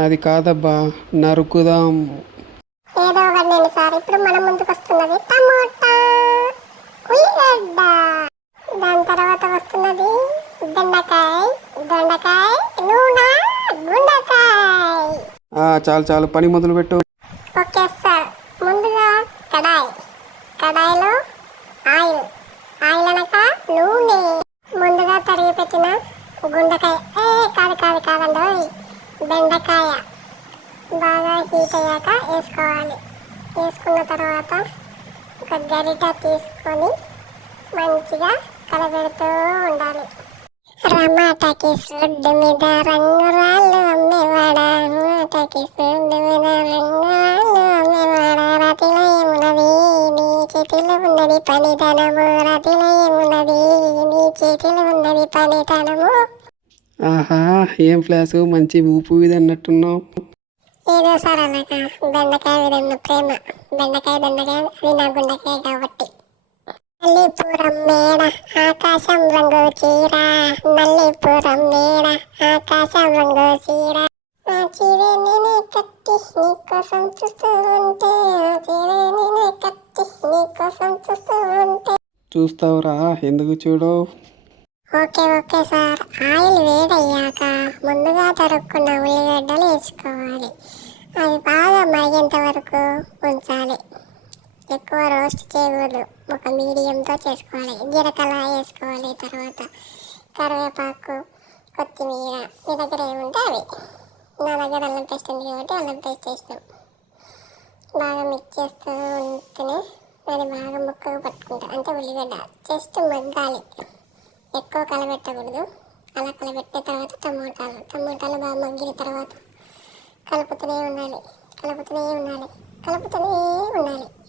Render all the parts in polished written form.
అది కాదబ్బా, నరుకుదాం. ఏదో ఒకటి నేను సార్. ఇప్పుడు మన ముందుకు వస్తున్నది టమోటా, ఉల్లిగడ్డ, దాని తర్వాత వస్తున్నది బెండకాయ, దొండకాయ, నూనె, గుండకాయ. చాలు చాలు, పని మొదలు పెట్టు. Okay sir. ముందుగా కడాయిలో ఆయిల్ అనక నూనె, ముందుగా తరిగి పెట్టిన గుండకాయ, కాదండి, బెండకాయ బాగా హీట్ అయ్యాక వేసుకోవాలి. వేసుకున్న తర్వాత ఒక గరిట తీసుకొని మంచిగా కలబెడుతూ ఉండాలి. టమాటాకి రోడ్డు మీద రంగురాళ్ళు అమ్మేవాడా, టమాటాకి రోడ్డు మీద రంగురాళ్ళు అమ్మేవాడా, రాతిలో ఏమున్నది నీ చేతిలో ఉన్నది పనితనము, రాతిలో ఏమున్నది నీ చేతిలో ఉన్నది పనితనము. ఆహా, ఏం ఫ్లాష్, మంచి ఊపు ఇది అన్నట్టున్నావు. ఏదో సార్ అలాగా బెండకాయ విధంగా ప్రేమ, బెండకాయ దొండకాయ అది నా గుండకాయ కాబట్టి. నల్లిపురం మేడ ఆకాశం రంగు చీర, నల్లిపురం మేడ ఆకాశం రంగు చీర, ఆ చీరే నేనే కట్టి నీకోసం చూస్తూ ఉంటే, ఆ చీరే నేనే కట్టి నీకోసం చూస్తూ ఉంటే. చూస్తావురా, ఎందుకు చూడు. Okay sir. ఆయిల్ వేడయ్యాక ముందుగా తరుక్కున్న ఉల్లిగడ్డలు వేసుకోవాలి. అవి బాగా మరిగేంత వరకు ఉంచాలి. ఎక్కువ రోస్ట్ చేయకూడదు, ఒక మీడియంతో చేసుకోవాలి. జీలకర్ర వేసుకోవాలి, తర్వాత కరివేపాకు, కొత్తిమీర, మీ దగ్గర ఏముంటే అవి. నా దగ్గర అల్లం పేస్ట్ ఉంది కాబట్టి అల్లం పేస్ట్ వేసినాం. బాగా మిక్స్ చేస్తూ ఉంటేనే అది బాగా ముక్కగా పట్టుకుంటాం. అంటే ఉల్లిగడ్డ జస్ట్ మగ్గాలి, ఎక్కువ కలబెట్టకూడదు. అలా కలబెట్టిన తర్వాత టమోటాలు బాగా మగ్గిన తర్వాత కలుపుతూనే ఉండాలి.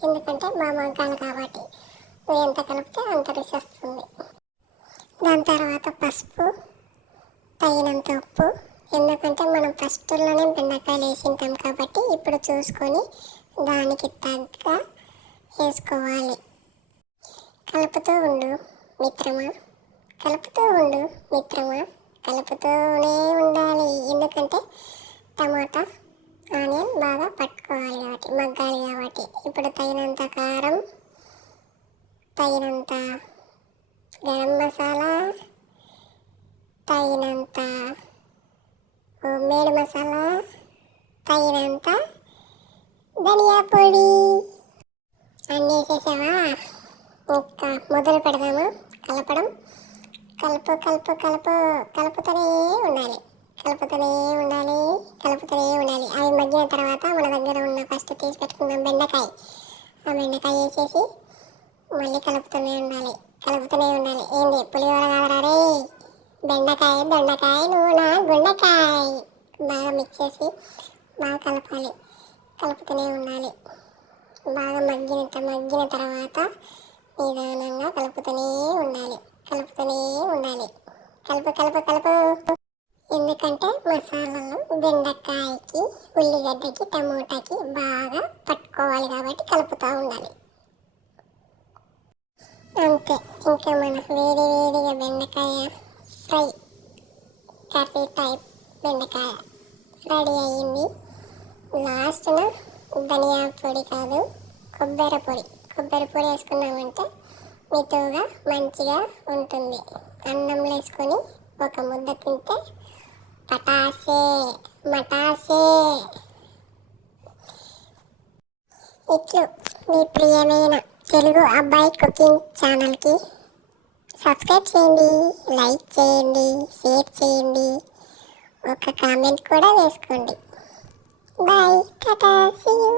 ఎందుకంటే బాగా మగ్గాలి కాబట్టి నువ్వు ఎంత కలిపితే అంత రుచి వస్తుంది. దాని తర్వాత పసుపు, తగినంత ఉప్పు, ఎందుకంటే మనం ఫస్ట్లోనే బెండకాయలు వేసింటాం కాబట్టి ఇప్పుడు చూసుకొని దానికి తగ్గ వేసుకోవాలి. కలుపుతూ ఉండు మిత్రమా, కలుపుతూనే ఉండాలి. ఎందుకంటే టమాటా ఆనియన్ బాగా పట్టుకోవాలి కాబట్టి, మగ్గాలి కాబట్టి. ఇప్పుడు తగినంత కారం, తగినంత గరం మసాలా, తగినంత హోమ్మేడ్ మసాలా, తగినంత ధనియా పొడి అన్నీ వేసేసావా? ఇంకా మొదలు పెడదామా కలపడం. కలుపుతూనే ఉండాలి. అవి మగ్గిన తర్వాత మన దగ్గర ఉన్న ఫస్ట్ తీసి పెట్టుకున్న బెండకాయ, ఆ బెండకాయ వేసేసి మళ్ళీ కలుపుతూనే ఉండాలి. ఏంది పులిహోర కాదరా రే, బెండకాయ, దొండకాయ, నూనె, గుండకాయ. బాగా మిక్స్ చేసి బాగా కలుపుతూనే ఉండాలి. బాగా మగ్గిన తర్వాత నిదానంగా కలుపుతూనే ఉండాలి. కలుపు. ఎందుకంటే మసాలాలు బెండకాయకి, ఉల్లిగడ్డకి, టమోటాకి బాగా పట్టుకోవాలి కాబట్టి కలుపుతూ ఉండాలి. అంతే, ఇంకా మన వేడిగా బెండకాయ ఫ్రై, కర్రీ టైప్ బెండకాయ రెడీ అయ్యింది. లాస్ట్న ధనియా పొడి కాదు, కొబ్బరి పొడి వేసుకున్నామంటే మితువుగా మంచిగా ఉంటుంది. అన్నంలో వేసుకొని ఒక ముద్ద తింటే మటాసే. ఇట్లు మీ ప్రియమైన తెలుగు అబ్బాయి కుకింగ్ ఛానల్కి సబ్స్క్రైబ్ చేయండి, లైక్ చేయండి, షేర్ చేయండి, ఒక కామెంట్ కూడా వేసుకోండి. Bye, tata, see you.